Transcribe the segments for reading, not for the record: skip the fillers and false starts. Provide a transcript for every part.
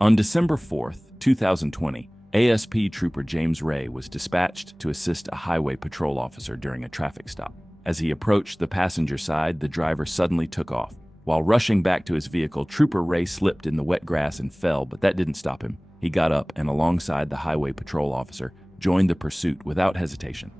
On December 4th, 2020, ASP Trooper James Ray was dispatched to assist a highway patrol officer during a traffic stop. As he approached the passenger side, the driver suddenly took off. While rushing back to his vehicle, Trooper Ray slipped in the wet grass and fell, but that didn't stop him. He got up and, alongside the highway patrol officer, joined the pursuit without hesitation.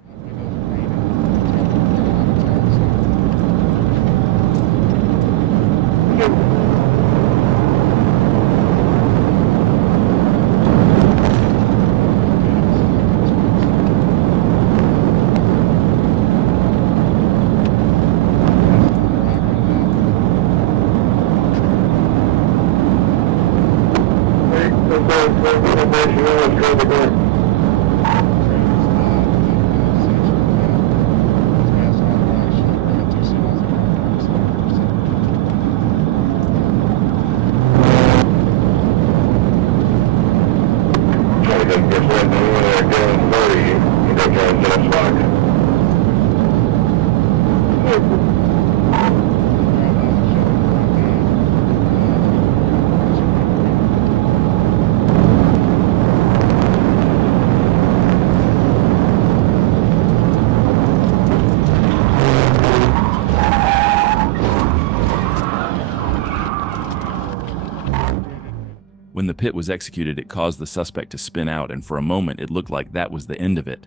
When the pit was executed, it caused the suspect to spin out, and for a moment it looked like that was the end of it.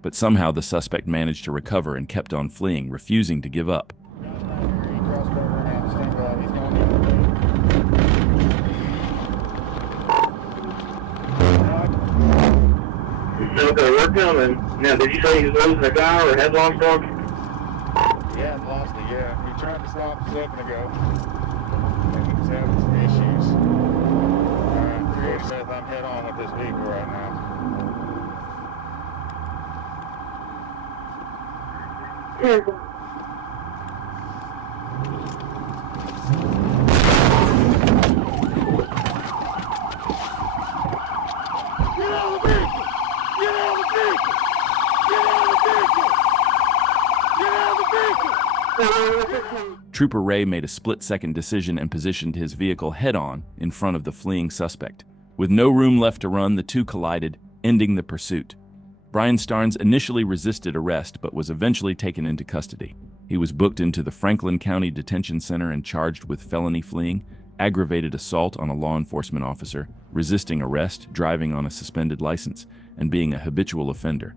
But somehow the suspect managed to recover and kept on fleeing, refusing to give up. Okay, we're coming. Now, did you say he was losing a guy or headlong from? Yeah, lost it, yeah. He tried to stop a second ago. And he was having some issues. Alright, 387, I'm head on with this vehicle right now. Trooper Ray made a split-second decision and positioned his vehicle head-on in front of the fleeing suspect. With no room left to run, the two collided, ending the pursuit. Brian Starnes initially resisted arrest but was eventually taken into custody. He was booked into the Franklin County Detention Center and charged with felony fleeing, aggravated assault on a law enforcement officer, resisting arrest, driving on a suspended license, and being a habitual offender.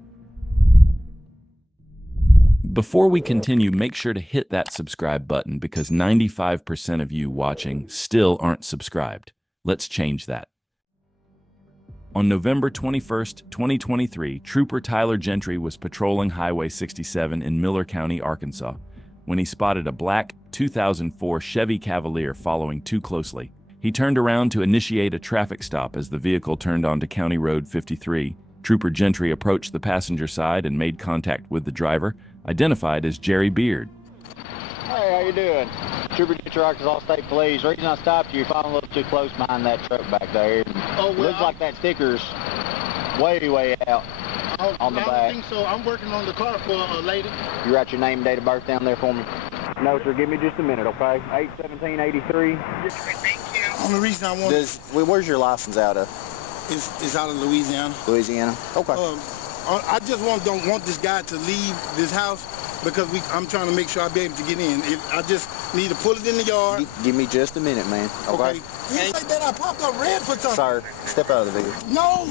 Before we continue, make sure to hit that subscribe button because 95% of you watching still aren't subscribed. Let's change that. On November 21st, 2023, Trooper Tyler Gentry was patrolling Highway 67 in Miller County, Arkansas, when he spotted a black 2004 Chevy Cavalier following too closely. He turned around to initiate a traffic stop as the vehicle turned onto County Road 53. Trooper Gentry approached the passenger side and made contact with the driver, identified as Jerry Beard. Hey, how you doing? Trooper Gentry, Arkansas State Police. The reason I stopped you, you're following a little too close behind that truck back there. Oh, well, looks like that sticker's way out on the back. I don't think so. I'm working on the car for a lady. You write your name and date of birth down there for me? No, sir. Give me just a minute, okay? 8/17/83. Thank you. Only reason I want Where's your license out of? is out of Louisiana. Louisiana. Okay. I just don't want this guy to leave this house because I'm trying to make sure I'll be able to get in. I just need to pull it in the yard. Give me just a minute, man. Okay. You say that I popped up red for something. Sir, step out of the vehicle. No.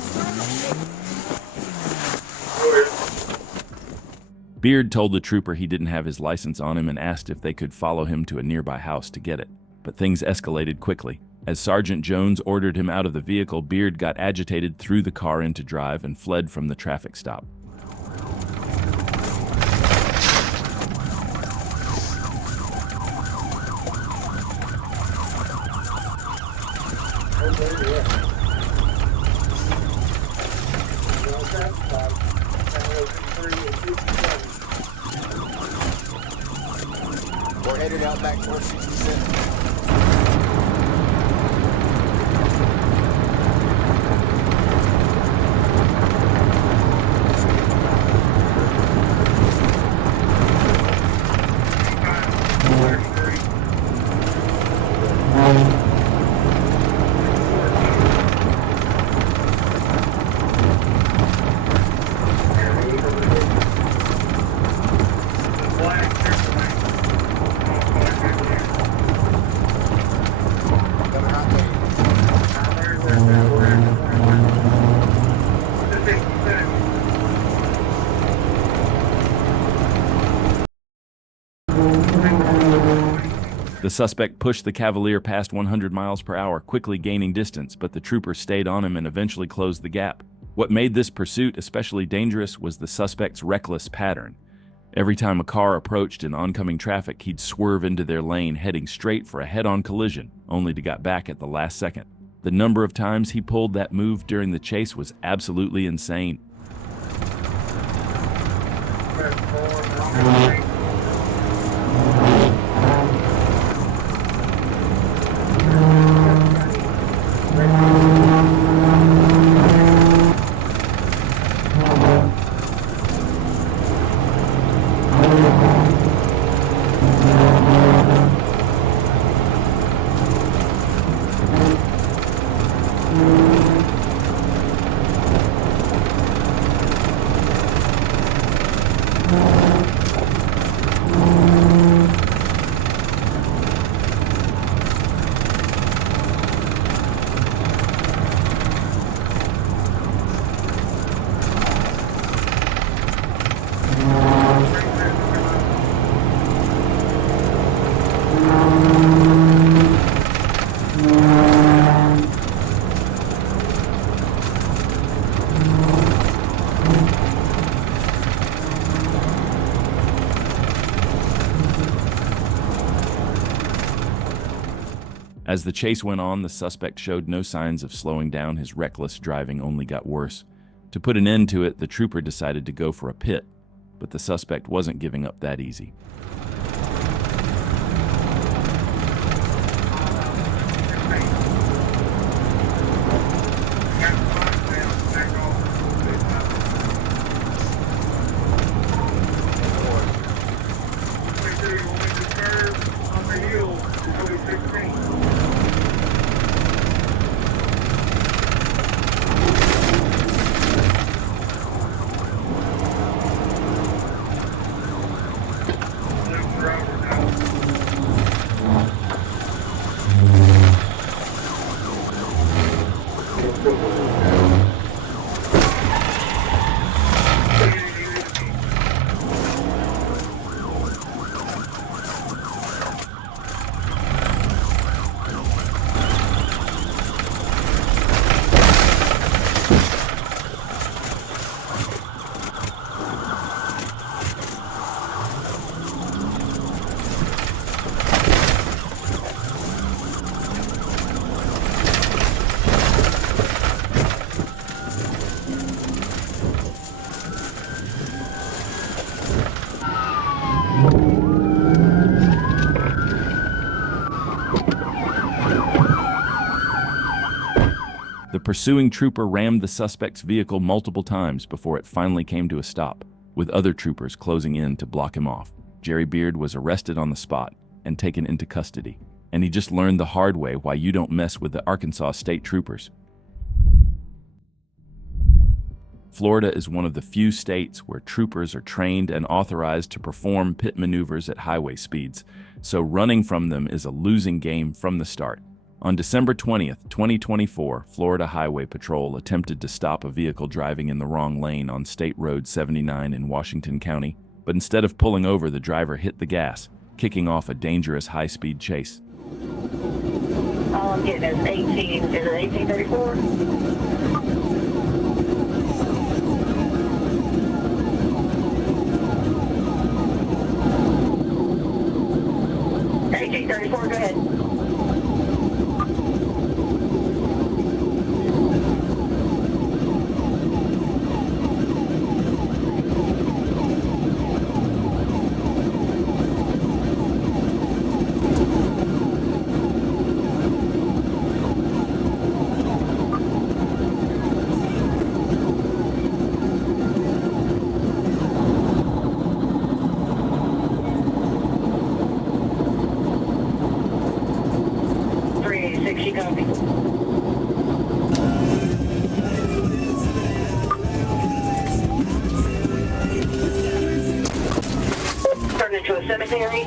Beard told the trooper he didn't have his license on him and asked if they could follow him to a nearby house to get it. But things escalated quickly. As Sergeant Jones ordered him out of the vehicle, Beard got agitated, threw the car into drive, and fled from the traffic stop. We're headed out back towards 67. The suspect pushed the Cavalier past 100 miles per hour, quickly gaining distance, but the trooper stayed on him and eventually closed the gap. What made this pursuit especially dangerous was the suspect's reckless pattern. Every time a car approached in oncoming traffic, he'd swerve into their lane, heading straight for a head-on collision, only to get back at the last second. The number of times he pulled that move during the chase was absolutely insane. As the chase went on, the suspect showed no signs of slowing down. His reckless driving only got worse. To put an end to it, the trooper decided to go for a pit, but the suspect wasn't giving up that easy. The pursuing trooper rammed the suspect's vehicle multiple times before it finally came to a stop, with other troopers closing in to block him off. Jerry Beard was arrested on the spot and taken into custody, and he just learned the hard way why you don't mess with the Arkansas State Troopers. Florida is one of the few states where troopers are trained and authorized to perform pit maneuvers at highway speeds, so running from them is a losing game from the start. On December 20th, 2024, Florida Highway Patrol attempted to stop a vehicle driving in the wrong lane on State Road 79 in Washington County, but instead of pulling over, the driver hit the gas, kicking off a dangerous high-speed chase. All I'm getting is 18. Is it 1834? 1834, go ahead. She copy. Turn into a cemetery.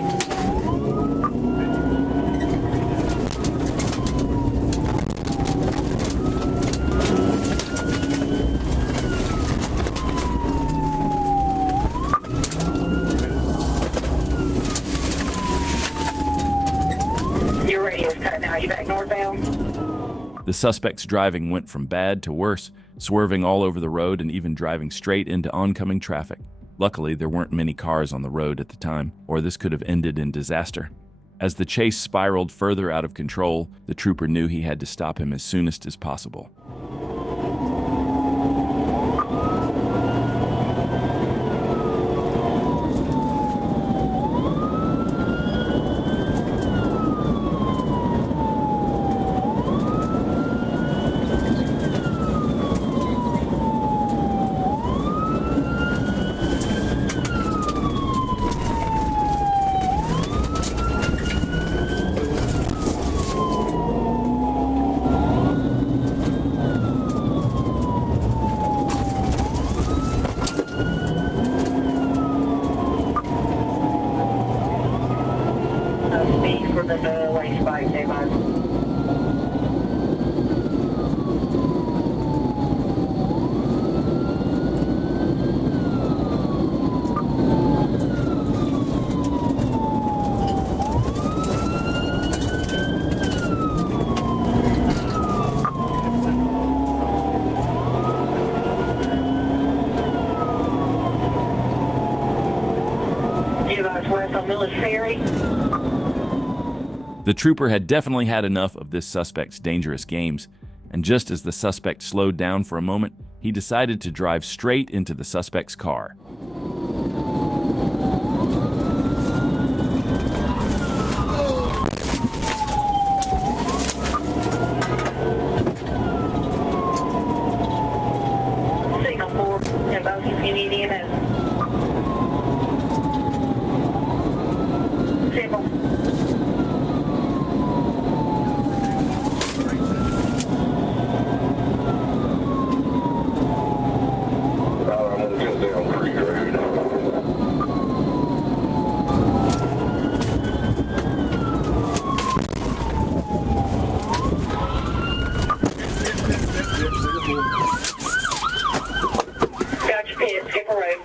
radio's cutting out. You back northbound? The suspect's driving went from bad to worse, swerving all over the road and even driving straight into oncoming traffic. Luckily, there weren't many cars on the road at the time, or this could have ended in disaster. As the chase spiraled further out of control, the trooper knew he had to stop him as soonest as possible. Speed for the way spike, they might. West on Millis Ferry. The trooper had definitely had enough of this suspect's dangerous games, and just as the suspect slowed down for a moment, he decided to drive straight into the suspect's car. Signal 4, and both if you need EMS. Signal. Got your pit, skip a road.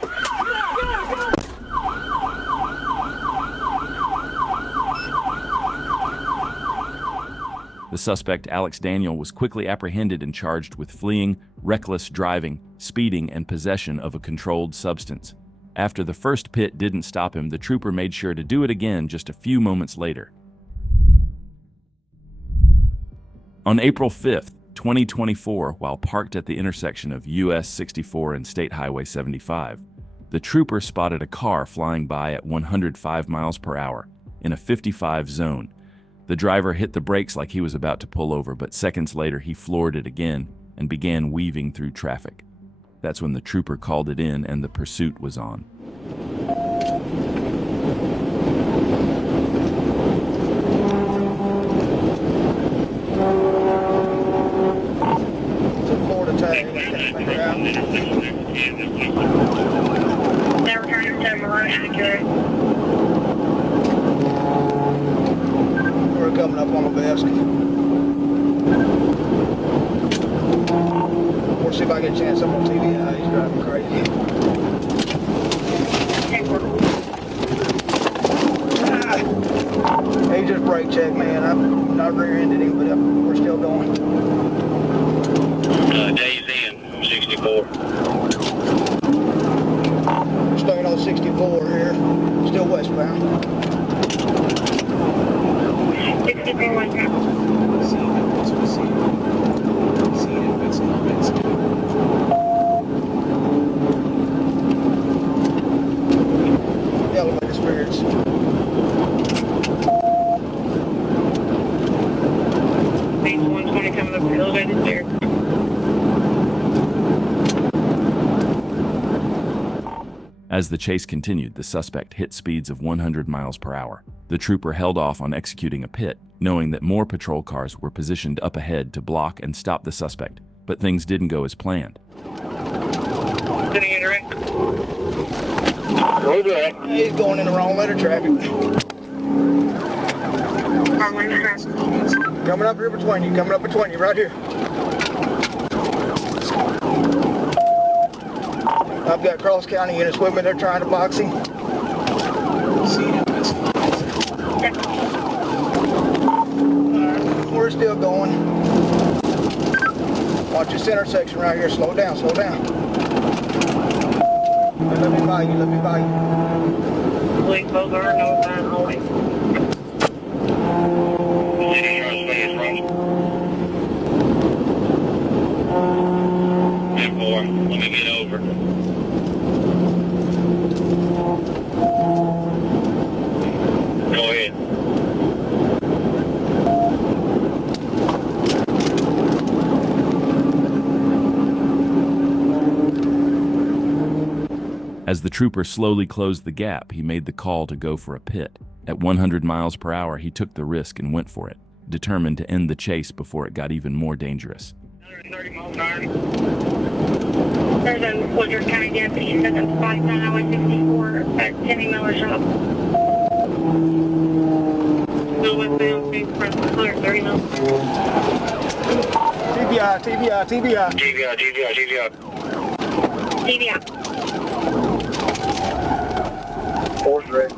The suspect, Alex Daniel, was quickly apprehended and charged with fleeing, reckless driving, speeding, and possession of a controlled substance. After the first pit didn't stop him, the trooper made sure to do it again just a few moments later. On April 5th, 2024, while parked at the intersection of US 64 and State Highway 75, the trooper spotted a car flying by at 105 miles per hour in a 55 zone. The driver hit the brakes like he was about to pull over, but seconds later he floored it again and began weaving through traffic. That's when the trooper called it in and the pursuit was on. Now returning to Malone accurate. We're coming up on the best. We'll see if I get a chance up on TV. He's driving crazy. He just brake checked me, and I'm not rear-ended him, but we're still going. Days in, 64. We're staying on 64 here, still westbound. 64 1 Elevator spirits. Base 120 coming up the elevated stairs. As the chase continued, the suspect hit speeds of 100 miles per hour. The trooper held off on executing a pit, knowing that more patrol cars were positioned up ahead to block and stop the suspect, but things didn't go as planned. He's going in the wrong lane of traffic. Coming up here between you, right here. I've got cross county units with me, they're trying to box him. still going. Watch this intersection right here. Slow down, slow down. Let me by you, let me by you. Please, those are no sign hallway. Let me get over. Go ahead. As the trooper slowly closed the gap, he made the call to go for a pit. At 100 miles per hour, he took the risk and went for it, determined to end the chase before it got even more dangerous. 130 miles an hour. There's a Woodruff County deputy at the 59 Highway 64 at Timmy Miller shop. Still westbound, being pressed 130 miles. TBI, TBI, TBI. GVI, GVI, GVI. DVI. Force red.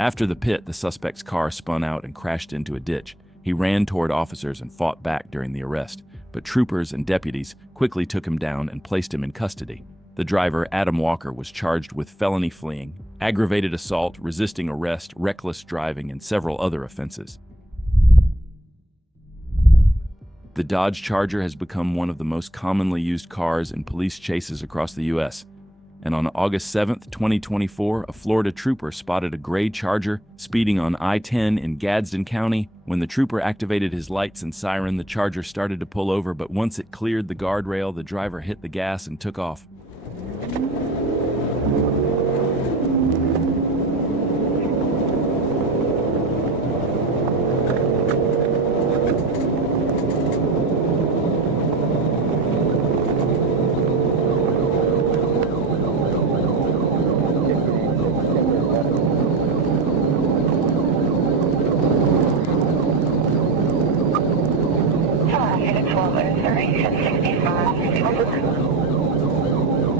After the pit, the suspect's car spun out and crashed into a ditch. He ran toward officers and fought back during the arrest, but troopers and deputies quickly took him down and placed him in custody. The driver, Adam Walker, was charged with felony fleeing, aggravated assault, resisting arrest, reckless driving, and several other offenses. The Dodge Charger has become one of the most commonly used cars in police chases across the U.S., and on August 7, 2024, a Florida trooper spotted a gray Charger speeding on I-10 in Gadsden County. When the trooper activated his lights and siren, the Charger started to pull over, but once it cleared the guardrail, the driver hit the gas and took off.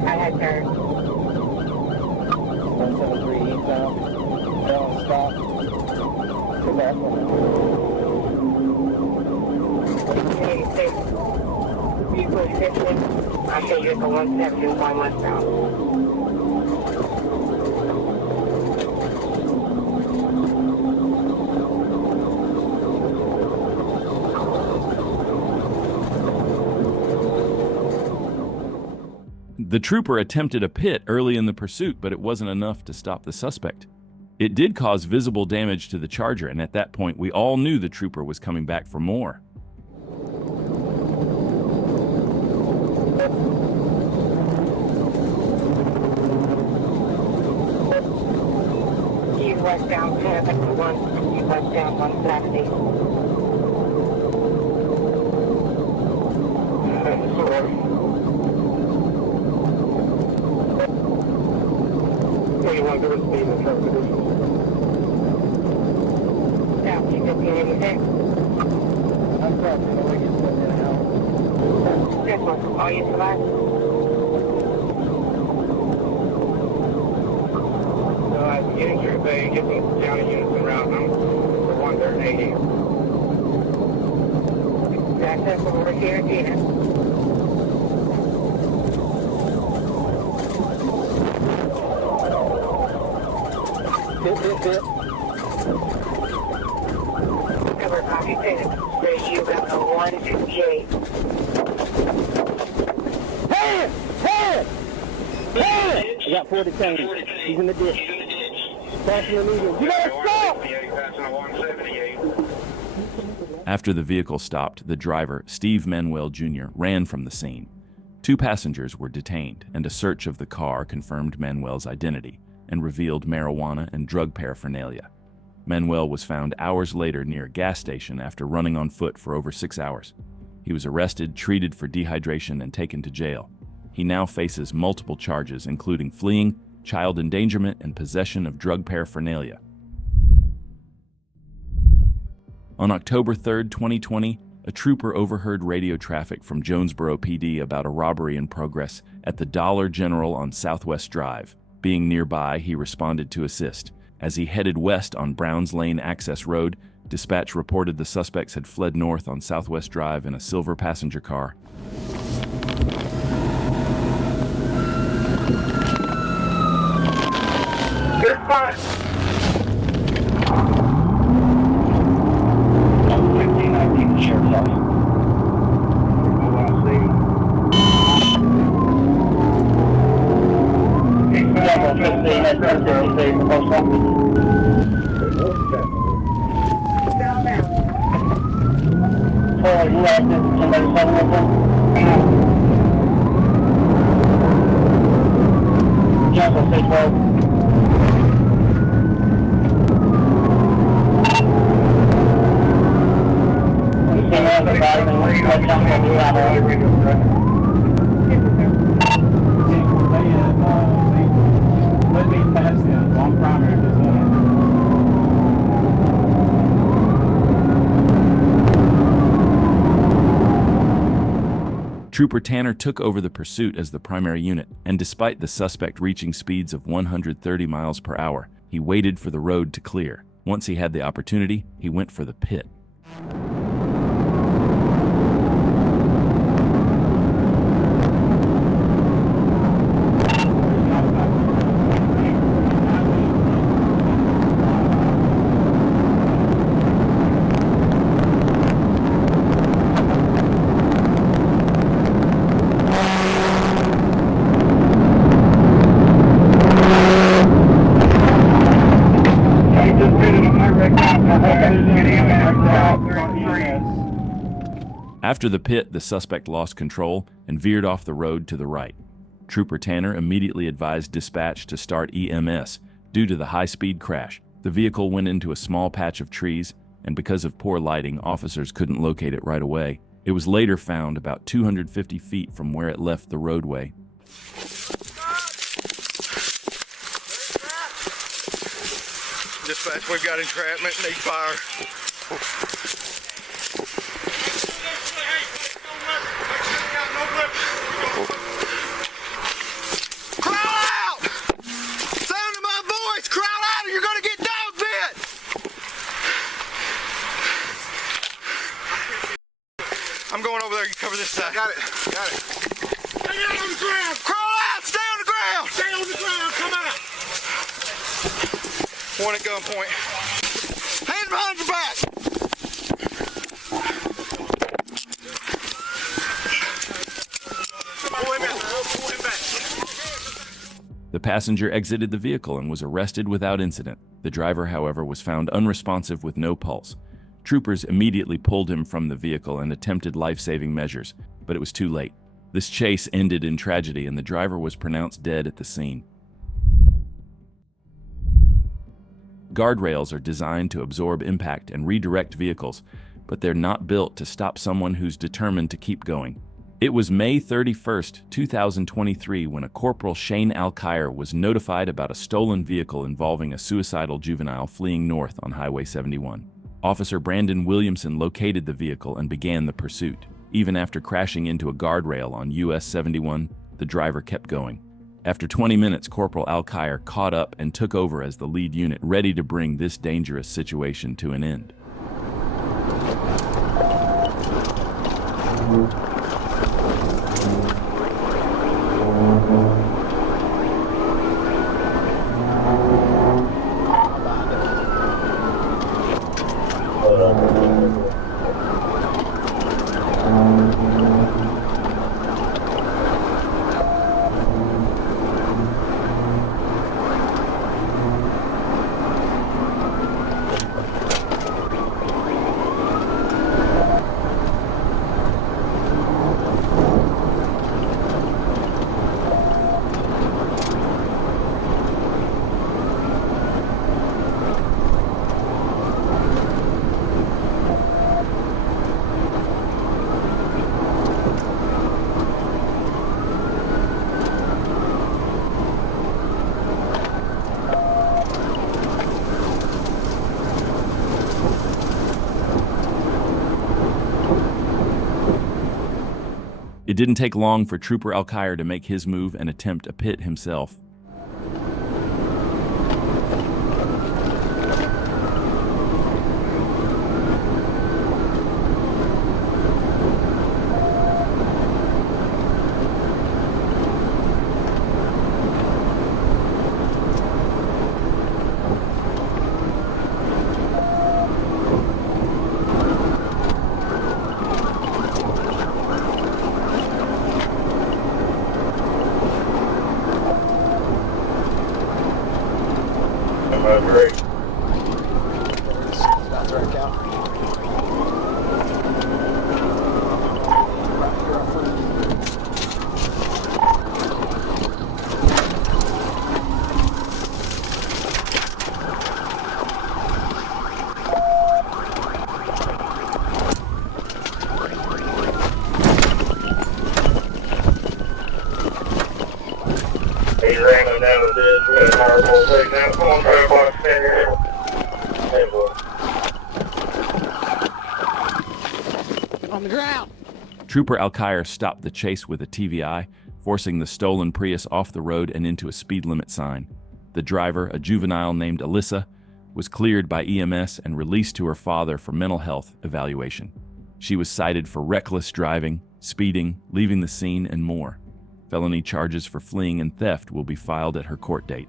I had heard. 173 eastbound. Down, stop. Go back one. 86. Vehicle 50. I say you're the 171 westbound. The trooper attempted a pit early in the pursuit, but it wasn't enough to stop the suspect. It did cause visible damage to the Charger, and at that point, we all knew the trooper was coming back for more. You westbound 10, that's the one. You westbound 170. You want to do it speed in terms of this? Down 1586. I'm crossing the way you're sitting in now. This one. All you survive? Units are saying get those county units and route them. The one there at 80. Access over here, Gina. Hit. Cover copy, pin. Radio about 158. Hey! I got 40 chains. He's in the ditch. Passing the median. You gotta stop! After the vehicle stopped, the driver, Steve Manuel Jr., ran from the scene. 2 passengers were detained, and a search of the car confirmed Manuel's identity and revealed marijuana and drug paraphernalia. Manuel was found hours later near a gas station after running on foot for over 6 hours. He was arrested, treated for dehydration, and taken to jail. He now faces multiple charges, including fleeing, child endangerment, and possession of drug paraphernalia. On October 3, 2020, a trooper overheard radio traffic from Jonesboro PD about a robbery in progress at the Dollar General on Southwest Drive. Being nearby, he responded to assist. As he headed west on Browns Lane Access Road, dispatch reported the suspects had fled north on Southwest Drive in a silver passenger car. Good spot. 1519 Sheriff's Office. Oh, I see. Level 15, that's 1053 for post office. For you have somebody sitting with them? Council 612. Trooper Tanner took over the pursuit as the primary unit, and despite the suspect reaching speeds of 130 miles per hour, he waited for the road to clear. Once he had the opportunity, he went for the pit. After the pit, the suspect lost control and veered off the road to the right. Trooper Tanner immediately advised dispatch to start EMS. Due to the high-speed crash, the vehicle went into a small patch of trees, and because of poor lighting, officers couldn't locate it right away. It was later found about 250 feet from where it left the roadway. Dispatch, we've got entrapment, need fire. Crawl out! Sound of my voice! Crawl out or you're gonna get dog bit! I'm going over there, you cover this side. Got it. Stay out on the ground! Crawl out! Stay on the ground! Stay on the ground! Come out! One at gunpoint. Hands behind your back! The passenger exited the vehicle and was arrested without incident. The driver, however, was found unresponsive with no pulse. Troopers immediately pulled him from the vehicle and attempted life-saving measures, but it was too late. This chase ended in tragedy and the driver was pronounced dead at the scene. Guardrails are designed to absorb impact and redirect vehicles, but they're not built to stop someone who's determined to keep going. It was May 31, 2023 when a Corporal Shane Alkire was notified about a stolen vehicle involving a suicidal juvenile fleeing north on Highway 71. Officer Brandon Williamson located the vehicle and began the pursuit. Even after crashing into a guardrail on US 71, the driver kept going. After 20 minutes, Corporal Alkire caught up and took over as the lead unit, ready to bring this dangerous situation to an end. didn't take long for Trooper Al-Khair to make his move and attempt a pit himself. Great. He ran him down with this with a marble thing down on the box there. Hey, boy. On the ground. Trooper Al-Khair stopped the chase with a TVI, forcing the stolen Prius off the road and into a speed limit sign. The driver, a juvenile named Alyssa, was cleared by EMS and released to her father for mental health evaluation. She was cited for reckless driving, speeding, leaving the scene, and more. Felony charges for fleeing and theft will be filed at her court date.